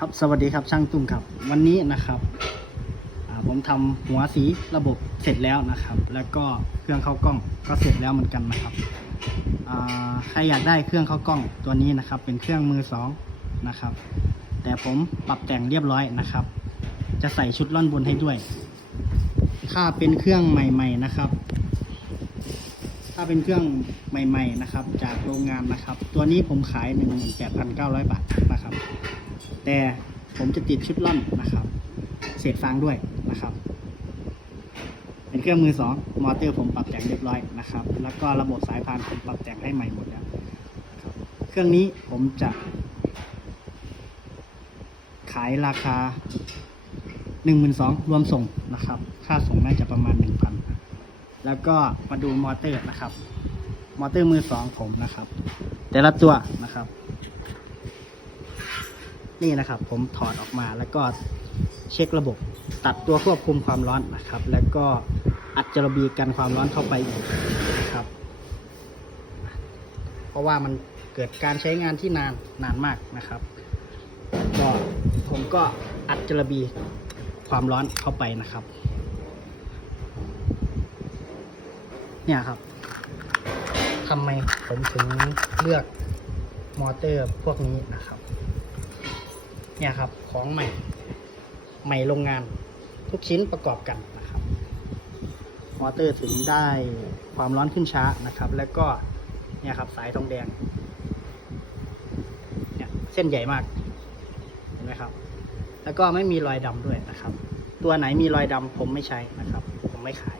ครับสวัสดีครับช่างตุ้มครับ วันนี้นะครับผมทำหัวสีระบบเสร็จแล้วนะครับ แล้วก็เครื่องเข้ากล้องก็เสร็จแล้วเหมือนกันนะครับใครอยากได้เครื่องเข้ากล้องตัวนี้นะครับ เป็นเครื่องมือสองนะครับ แต่ผมปรับแต่งเรียบร้อยนะครับ จะใส่ชุดล่อนบนให้ด้วย ถ้าเป็นเครื่องใหม่ ๆ นะครับ ถ้าเป็นเครื่องใหม่ ๆนะครับ จากโรงงานนะครับ ตัวนี้ผมขาย 18,900 บาทนะครับ แต่ผมจะติดชุดล่อนนะครับ เศษฟางด้วยนะครับ เป็นเครื่องมือสองมอเตอร์ผมปรับแต่งเรียบร้อยนะครับ แล้วก็ระบบสายพานผมปรับแต่งให้ใหม่หมดแล้วเครื่องนี้ผมจะขายราคาหนึ่งรวมส่งนะครับ ค่าส่งน่าจะประมาณหนึ่ แล้วก็มาดูมอเตอร์นะครับ มอเตอร์มือสองผมนะครับ แต่ละตัวนะครับ นี่นะครับ ผมถอดออกมาแล้วก็เช็คระบบ ตัดตัวควบคุมความร้อนนะครับ แล้วก็อัดจระบีกันความร้อนเข้าไปอีกนะครับ เพราะว่ามันเกิดการใช้งานที่นานนานมากนะครับก็ผมก็อัดจระบีความร้อนเข้าไปนะครับ เนี่ยครับทำไมผมถึงเลือกมอเตอร์พวกนี้นะครับ เนี่ยครับของใหม่ ใหม่โรงงาน ทุกชิ้นประกอบกันนะครับ มอเตอร์ถึงได้ความร้อนขึ้นช้านะครับ แล้วก็เนี่ยครับสายทองแดง เนี่ยเส้นใหญ่มากเห็นไหมครับ แล้วก็ไม่มีรอยดำด้วยนะครับ ตัวไหนมีรอยดำผมไม่ใช้นะครับ ผมไม่ขาย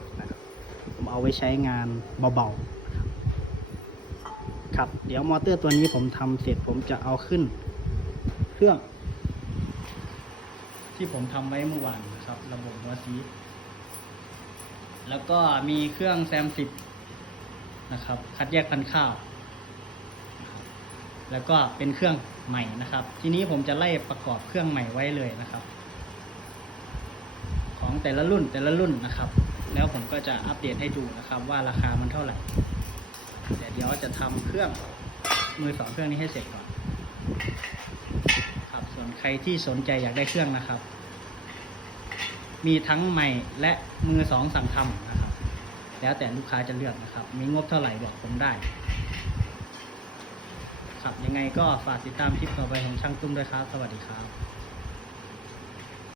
เอาไว้ใช้งานเบาๆ ครับ เดี๋ยวมอเตอร์ตัวนี้ผมทำเสร็จผมจะเอาขึ้น เครื่อง ที่ผมทำไว้เมื่อวานนะครับ ระบบหัวสีแล้วก็มีเครื่องแซมสิบนะครับ คัดแยกพันข้าว แล้วก็เป็นเครื่องใหม่นะครับ ทีนี้ผมจะไล่ประกอบเครื่องใหม่ไว้เลยนะครับ ของแต่ละรุ่นแต่ละรุ่นนะครับ แล้วผมก็จะอัปเดตให้ดูนะครับว่าราคามันเท่าไหร่แต่เดี๋ยวจะทำเครื่องมือสองเครื่องนี้ให้เสร็จก่อน ครับส่วนใครที่สนใจอยากได้เครื่องนะครับ มีทั้งใหม่และมือสองสั่งทำนะครับ แล้วแต่ลูกค้าจะเลือกนะครับ มีงบเท่าไหร่บอกผมได้ ครับยังไงก็ฝากติดตามคลิปต่อไปของช่างตุ้มด้วยครับ สวัสดีครับ